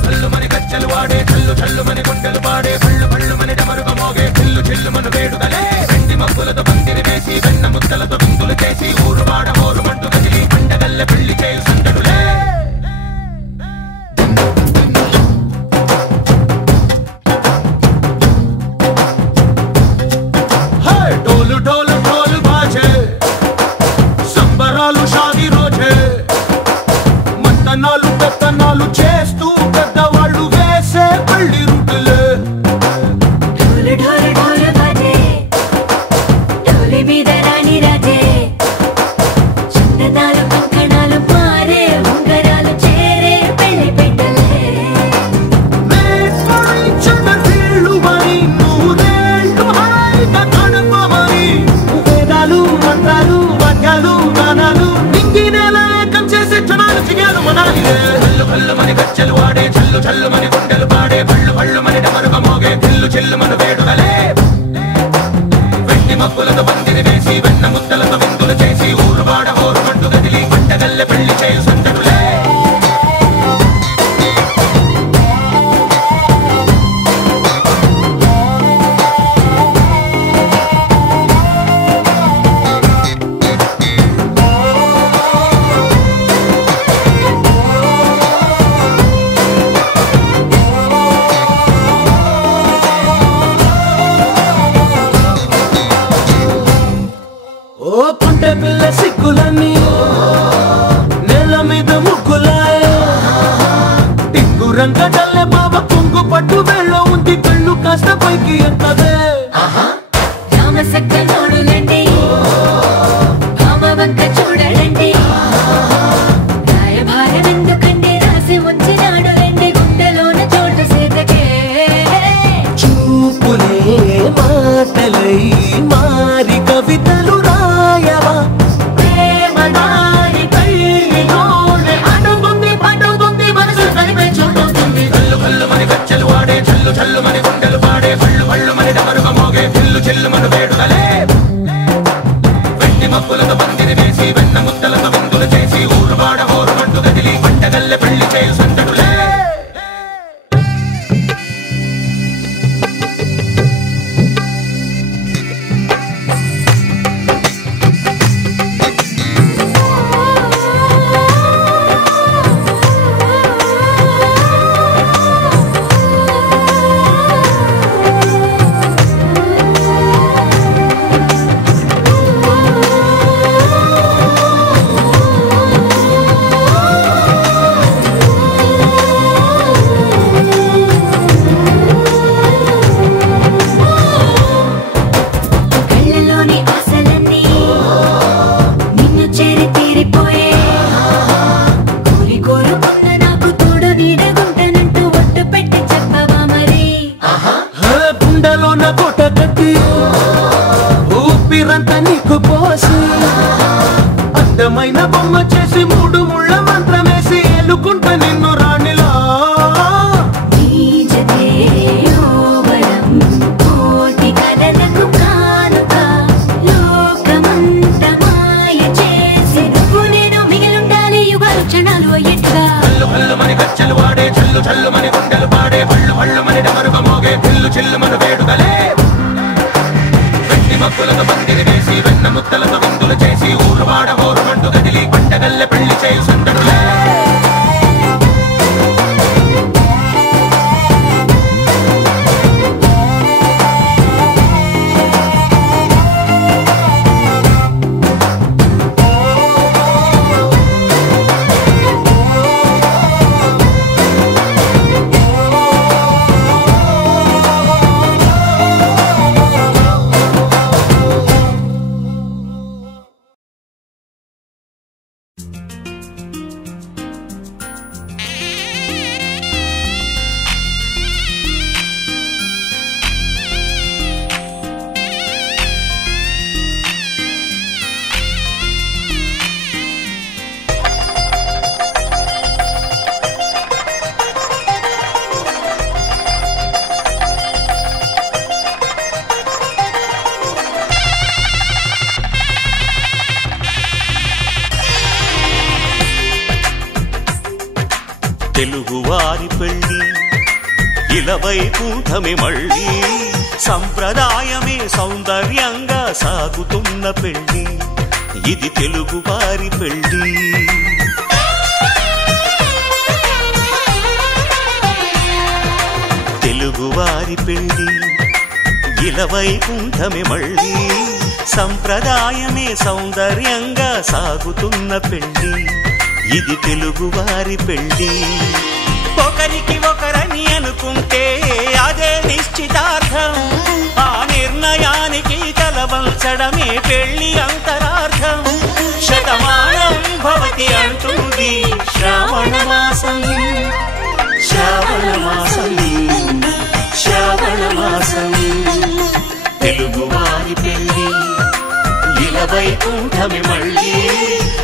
కల్లు మని గజ్జలు వాడే చల్లు చల్లు మని గుండెలు పాడే పళ్ళు పళ్ళు మని డమరుగ మోగే చిల్లు చిల్లు మన వేడుదలే వెండి మబ్బులతో పందిరి వేసి వెన్న ముద్దలతో విందులు చేసి ఊరు వాడ ఊరు మంటు కదిలి పండగల్లె పెళ్లి చేయు సందడులే డోలు డోలు డోలు బాజే సంబరాలు షాదీ రోజే మంతనాలు పెత్తనాలు చేస్తూ పెద్దవాళ్ళు వేసే పెళ్లి రుటులే ఢోలు ఢోలు ఢోలు బాజే ఢోలి మీద రాణి రాజే చందనాలు కంకణాలు మారే ఉంగరాలు చేరే పెళ్లి పెట్టలే చంద్రులు మరి నూరేళ్ళు హాయిగా కడుపమని వేదాలు మంత్రాలు వాద్యాలు గానాలు నింగినేల ఏకం చేసే క్షణాలు చిగాలు మనాలి కల్లు కల్లు మని గజ్జలు వాడే చల్లు చల్లు మని గుండెలు పాడే పళ్ళు పళ్ళు మని డమరుగ మోగే చిల్లు చిల్లు మన వేడుదలే వెండి మబ్బులతో పందిరి వేసి వెన్న ముద్దలతో విందులు చేసి ఊరు వాడ ఊరు మంటు గదిలి పంటగల్లె పెళ్లి చేయు సందడులే ఓ పుంటె పిల్ల సిక్కులన్నీ నెల మీద ముగ్గులాయ టింగు రంగడల్లె బాబ కుంగు పట్టు వెళ్ళ ఉంది కళ్ళు కాస్త పైకి ఎక్కదే రామసక్క నోడులండి భామ వంక చూడడండి రాయభారం ఎందుకండి రాసి ఉంచినాడు రండి గుండెలోన చోటు సేతకే చూపులే మాటలై మారి కవితలు రాయవా ప్రేమ దారి పెళ్లిలోనే అడుగుంది పడుతుంది మనసు కలిపే చూస్తుంది కల్లు కల్లు మని గజ్జలు వాడే చల్లు చల్లు మని గుండెలు పాడే పళ్ళు పళ్ళు మని డమరుగ మోగే చిల్లు చిల్లు మన వేడుదలే వెండి మబ్బులతో పందిరి వేసి వెన్న ముద్దలతో విందులు చేసి ఊరు వాడ ఊరు మంటు గదిలి పంటగల్లె పెళ్లి చేయు సందడులే కళ్ళలోని ఆశలన్నీ నిన్ను చేరి తీరిపోయే కోరి కోరుకున్న నాకు తోడు నీడగుంటానంటూ ఒట్టు పెట్టి చెప్పవా మరి గుండెలోన కోట కట్టి ఊపిరంతా నీకు పోసి అందమైన బొమ్మ చేసి మూడు ముళ్ళ మంత్రమేసి ఎలుకుంట నిన్ను రాణిలా నీజతే యోవరం కోటి కలలకు కానుక లోకమంత మాయ చేసి నువ్వు నేను మిగిలుండాలి యుగాలు క్షణాలు ఎట్లా కల్లు కల్లు మని గజ్జలు వాడే చల్లు చల్లు మని గుండెలు పాడే పళ్ళు పళ్ళు మని డమరుగ మోగే చిల్లు చిల్లు మన వేడుదలే వెండి మబ్బులతో పందిరి వేసి వెన్న ముద్దలతో విందులు చేసి ఊరు వాడ ఊరు మంటు గదిలి పంటగల్లె పెళ్లి చేయు తెలుగువారి పెళ్ళి ఇలవైకుంఠమే మళ్ళీ సంప్రదాయమే సౌందర్యంగా సాగుతున్న పెళ్ళి ఇది తెలుగువారి పెళ్ళి తెలుగువారి పెళ్ళి ఇలవైకుంఠమే మళ్ళీ సంప్రదాయమే సౌందర్యంగా సాగుతున్న పెళ్ళి ఇది తెలుగువారి పెళ్ళి ఒకరికి ఒకరని అనుకుంటే అదే నిశ్చితార్థం ఆ నిర్ణయానికి తలవంచడమే పెళ్లి అంతరార్థం శతమానం భవతి అంటుంది శ్రావణ మాసం శ్రావణ మాసం శ్రావణ మాసం తెలుగువారి పెళ్ళి ఇలవైకుంఠమే మళ్ళీ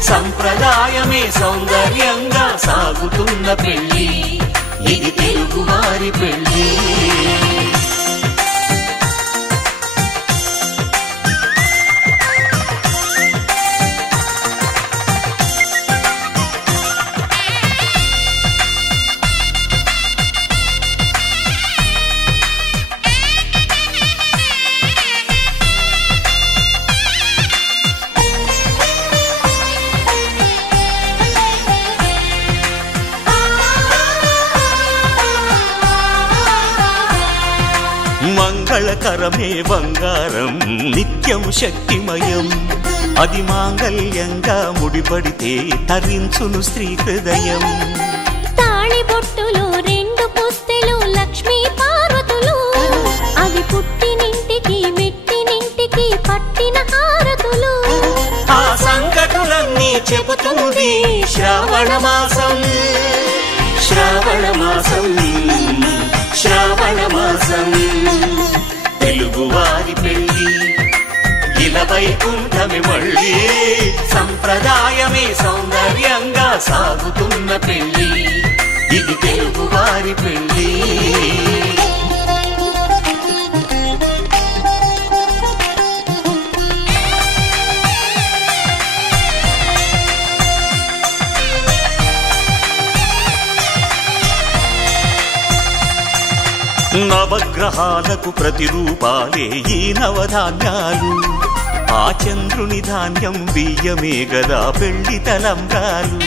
సంప్రదాయమే సౌందర్యంగా సాగుతున్న పెళ్ళి ఇది తెలుగువారి పెళ్ళి మంగళకరమే బంగారం నిత్యం శక్తిమయం అది మాంగళ్యంగా ముడిపడితే తరించును స్త్రీ హృదయం తాళిబొట్టులో రెండు పుస్తెలు లక్ష్మీ పార్వతులు అవి పుట్టినింటికి మెట్టినింటికి పట్టిన హారతులు ఆ సంగతులన్నీ చెబుతుంది శ్రావణ మాసం శ్రావణ మాసం శ్రావణ మాసం తెలుగువారి పెళ్ళి ఇలవైకుంఠమే మళ్ళీ సంప్రదాయమే సౌందర్యంగా సాగుతున్న పెళ్ళి ఇది తెలుగువారి పెళ్ళి నవగ్రహాలకు ప్రతిరూపాలే ఈ నవధాన్యాలు ఆ చంద్రుని ధాన్యం బియ్యమే గదా పెళ్లి తలంబ్రాలు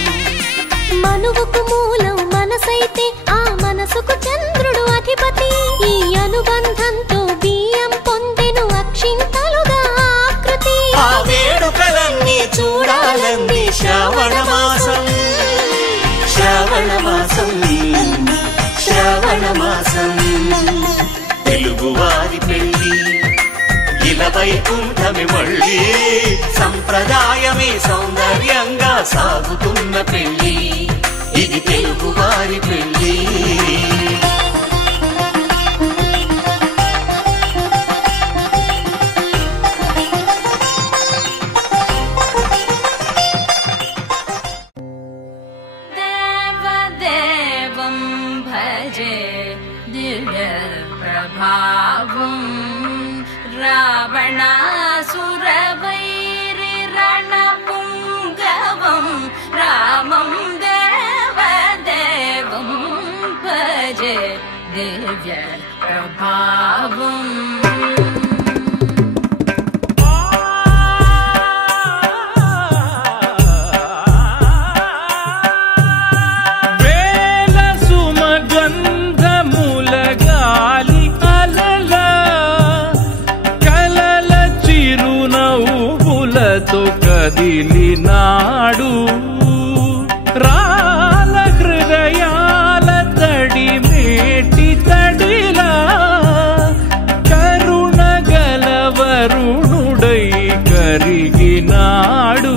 మనువుకు మూలం మనసైతే ఆ మనసుకు చంద్రుడు అధిపతి ఈ అనుబంధంతో బియ్యం పొందెను అక్షింతలుగా ఆకృతి ఆ వేడుకలన్నీ చూడాలంది శ్రావణ మాసం శ్రావణ మాసం శ్రావణ మాసం తెలుగువారి పెళ్ళి ఇలవైకుంఠమే మళ్ళీ సంప్రదాయమే సౌందర్యంగా సాగుతున్న పెళ్ళి ఇది తెలుగువారి పెళ్ళి రావణాసురవైరి రణపుంగవం రామం దేవదేవం భజే దివ్య ప్రభావం కదిలినాడు రాల హృదయాల తడి మేటి తడిలా కరుణ గలవరుణుడై కరిగినాడు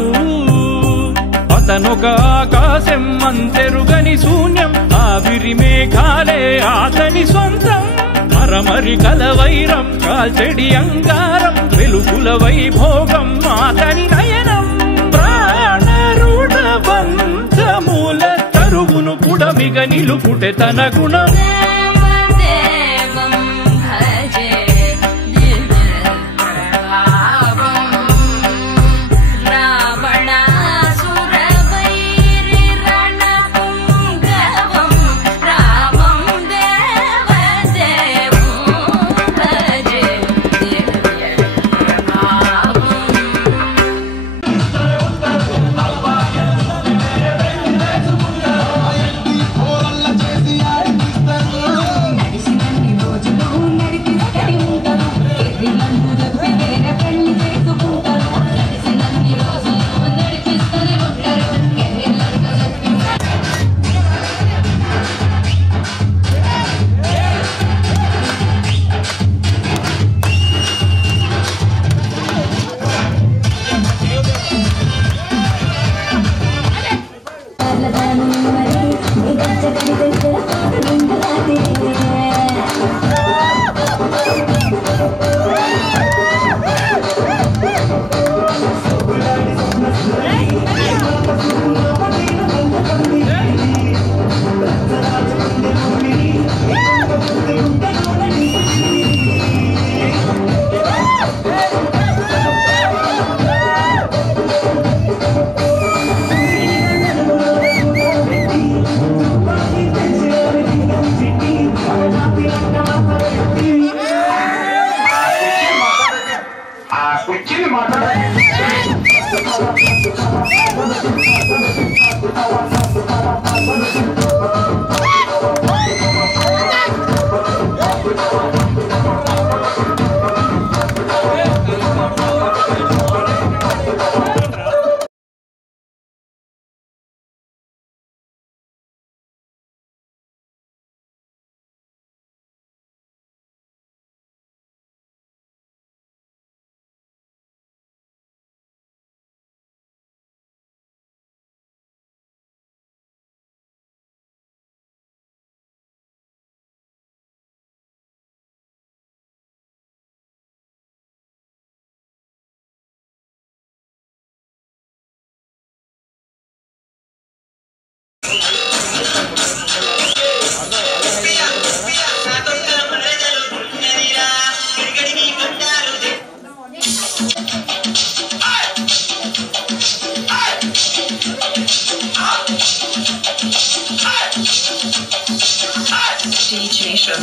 అతనొక ఆకాశం అంతెరుగని శూన్యం ఆవిరి మేఘాలే అతని సొంతం మరమరి కలవైరం కాల్చెడి అంగారం వెలుగుల వైభోగం అతని నయనం ప్రాణరుణ బంధముల తరువును పుడమిగ నిలుపుటె తన గుణం రావణాసురవైరి రణపుంగవం So